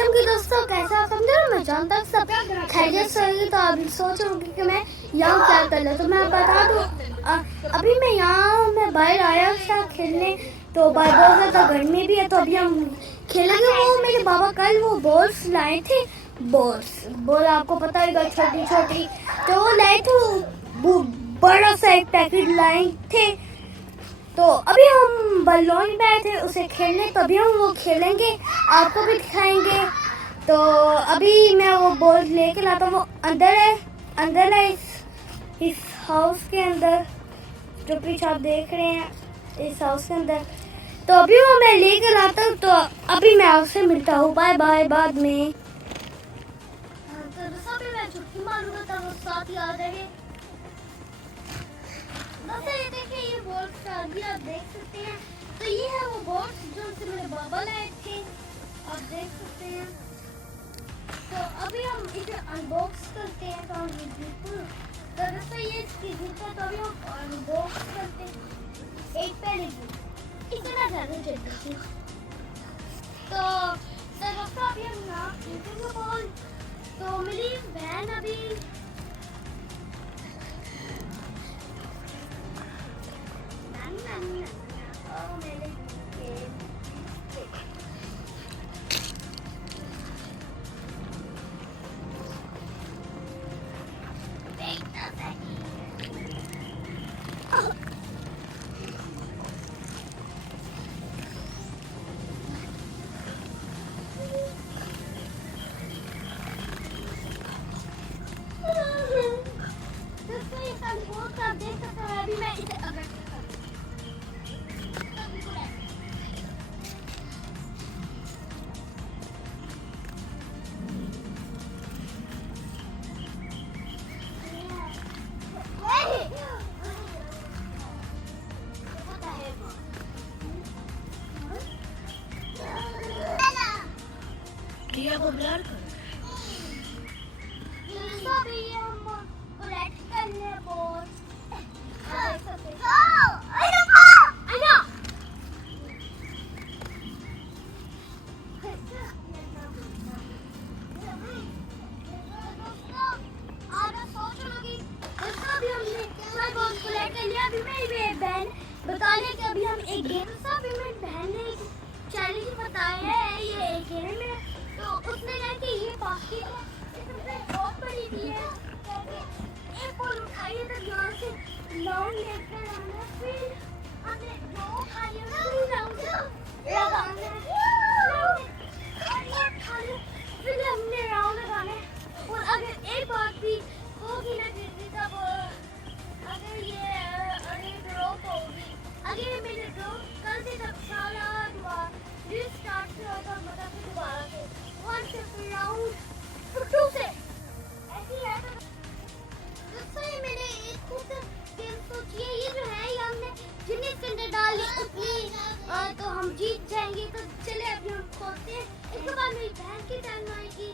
असलम की दोस्तों, कैसे आप समझे हो? मैं जानता हूँ सब खैरियत से होगी। तो अभी सोच रही हूँ कि मैं यहाँ क्या कर लूँ। तो मैं बता दूँ, अभी मैं यहाँ मैं बाहर आया था खेलने। तो बाहर बहुत ज़्यादा गर्मी भी है, तो अभी हम खेलेंगे। वो मेरे बाबा कल वो बॉल्स लाए थे। बॉल आपको पता होगा, छोटी छोटी। तो वो लाए थे, वो बड़ा सा एक पैकेट लाए थे। तो अभी हम बल्लों में आए थे उसे खेलने, तभी हम वो खेलेंगे, आपको भी दिखाएंगे। तो अभी मैं वो बॉल लेके लाता हूँ। वो अंदर है इस हाउस के अंदर, जो पीछे आप देख रहे हैं, इस हाउस के अंदर। तो अभी वो मैं लेके लाता हूँ। तो अभी मैं आपसे मिलता हूँ, बाय बाय बाद में। तो अभी मैं छुट्टी मारूंगा, तब वो साथ याद रहे। ये देखिए, ये बॉक्स अभी आप देख सकते हैं। तो ये है वो बॉक्स जो से मेरे बाबा लाए थे, आप देख सकते हैं। तो अभी हम इसे अनबॉक्स करते हैं। तो हम बिल्कुल तो दोस्तों ये इसकी जिप है, तो अभी हम अनबॉक्स करते हैं। एक पहले इतना ज़्यादा चलती थी। तो दोस्तों अभी हम यहाँ खींचेंगे बॉल। तो मेरी बहन अभी आप देख सकते हैं। अभी मैं इसे अगर प्रिया को ब्लर कर। बता रहे कि अभी हम एक गेम था। अभी मेरी बहन ने एक चैलेंज बताया है, ये एक गेम में। तो उसने कहा कि ये बास्केट है, इसमें बहुत बड़ी दी है। एक बॉल उठाइए तो यहाँ से राउंड लेकर आना, फिर हमने दो उठाइए फिर राउंड लगाना है, फिर हमने राउंड लगाना है। और अगर एक बार भी होगी ना गिरती, तब अगर ये ड्रॉप होगी, अगर मेरे ड्रॉप कल से तब सारा रिस्टार्ट से होगा, मतलब फिर दोबारा से 1 से फिर राउंड फिर 2 से ऐसी है। तो दोस्तों ये मैंने एक खुद गेम सोची है। ये जो है, ये हमने जितनी स्टैंडर्ड डाली उतनी तो हम जीत जाएंगे। तो चले अभी हम खोलते हैं। इसके बाद मेरी बहन की टर्न आएगी।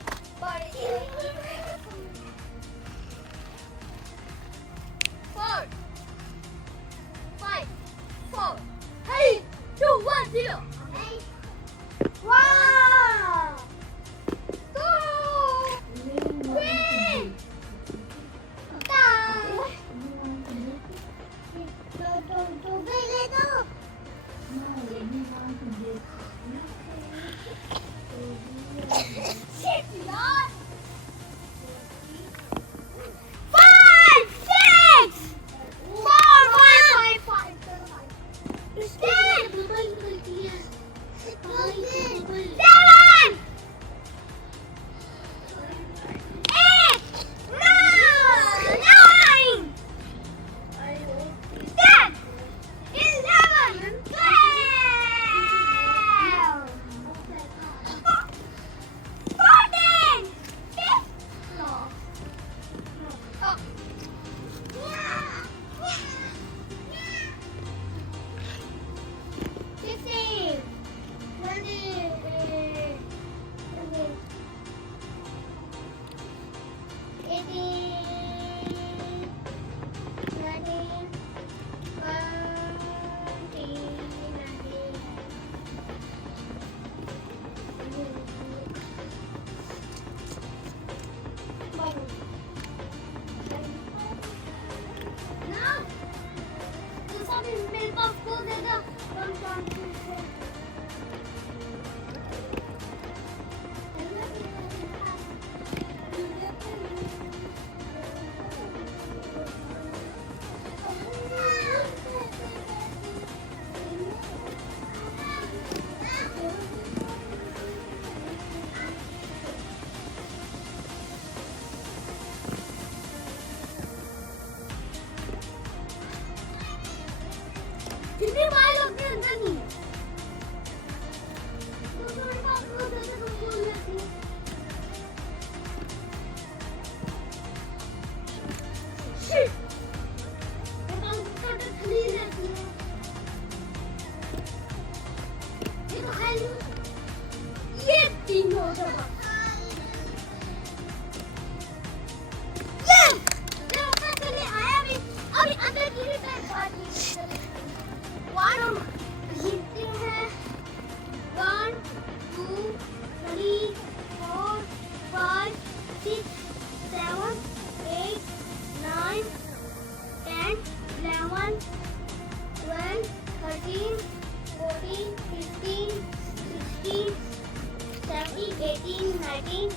18, 19,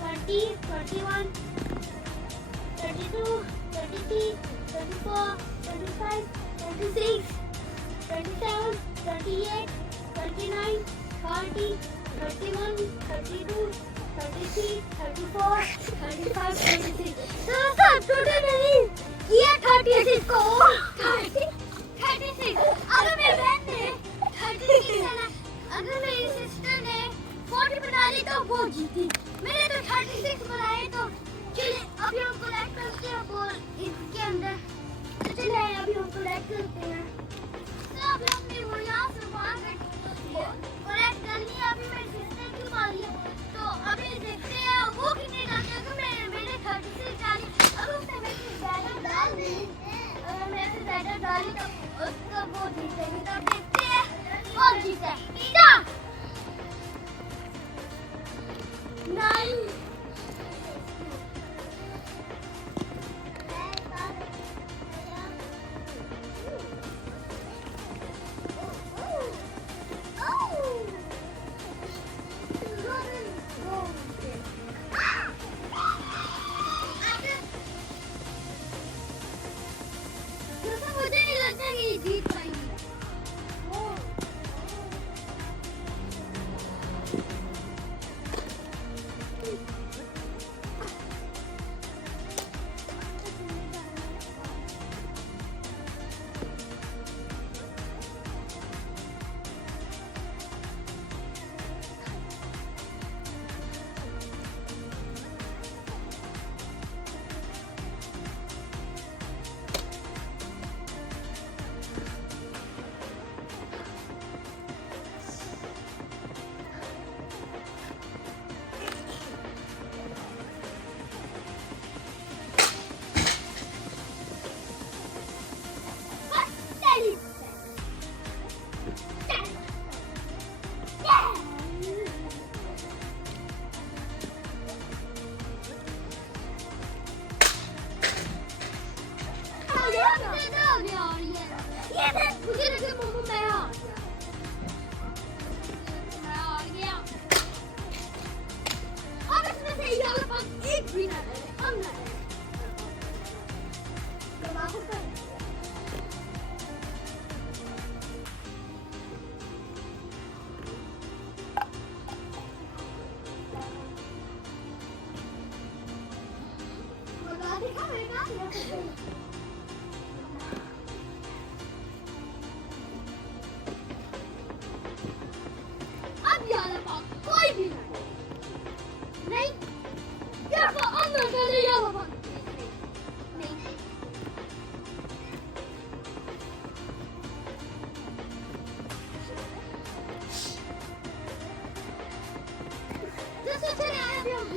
20, 21, 32, 33, 34, 35, 36, 27, 38, 29, 30, 31, 32, 33, 34, 35, 36. So total नहीं किया 36 को 36. अगर मेरी बहन ने 36 है ना, अगर मेरी सिस्टर ने 40 बना ली तो वो जीती. मैंने तो 36 बनाए तो चलिए अभी हम कलेक्ट करते हैं और इसके अंदर तो चलिए अभी हम कलेक्ट करते हैं. तो अभी हमने वो यहाँ से बाहर कलेक्ट कर लिया. अभी मेरी सिस्टर की बारी है तो अभी देखते हैं वो कितने डालते हैं. तो मैंने 36 डाली. अब उसने मेरे बैटर डाल दी. अगर मैंने बैटर डाली तो उसका वो जीतेगी. तो देखते हैं कौन जीता है. ईदा नहीं मुझे नहीं लगता कि ये जीत पाएंगी. अब यार कोई भी नहीं. यार अंदर चले जाओ नहीं. जैसे चले आए अभी हम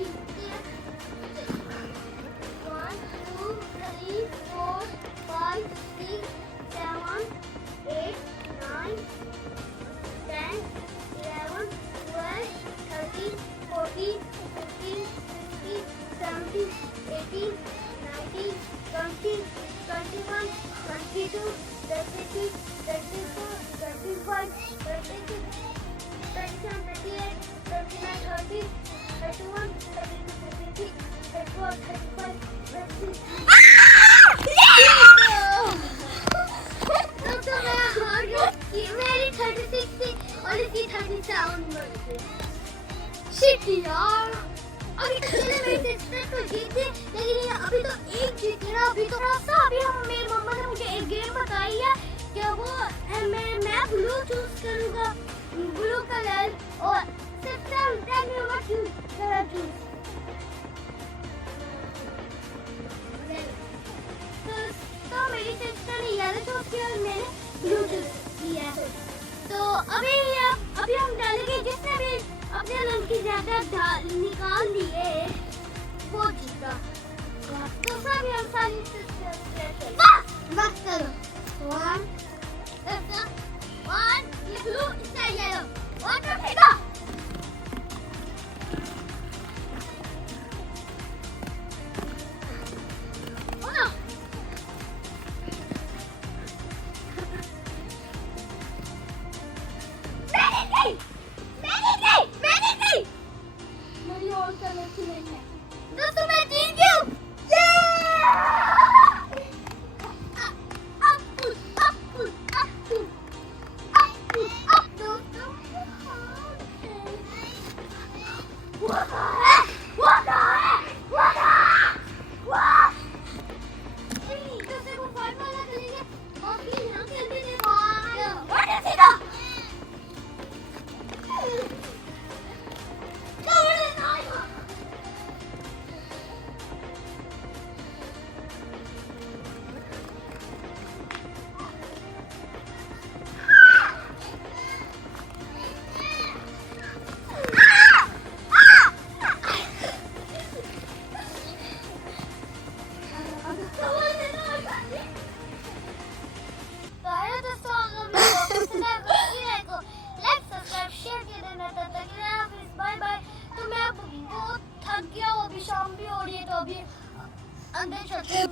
1, 2, 3, 4, 5, 6, 7, 8, 9, 10, 11, 12, 13, 14, 15, 16, 17, 18, 19, 20, 21, 22, 23, 24, 25, 26, 27, 28, 29, 30, 31, 32, 33, 34, 35, 36. तो मैं हार गई. मेरी 36 थी और इसकी 37 बन गई. शिट यार. अभी पहले मेरी सिस्टर तो जीती लेकिन ये अभी तो एक जीती ना. अभी तो रास्ता अभी हम मेरी मम्मा ने मुझे एक गेम बताई है कि वो मैं ब्लू चूज करूंगा. ब्लू कलर और sister tell me what you colour choose. तो मेरी सिस्टर ने येलो चूज किया और मैंने ब्लू चूज किया. तो अभी हम डालेंगे. जिसने भी अपने रंग की ज्यादा निकाल लिए वो जीता. तो सभी हम सारी बस करो. 1 ये ब्लू इसका येलो. 1 2 3 go.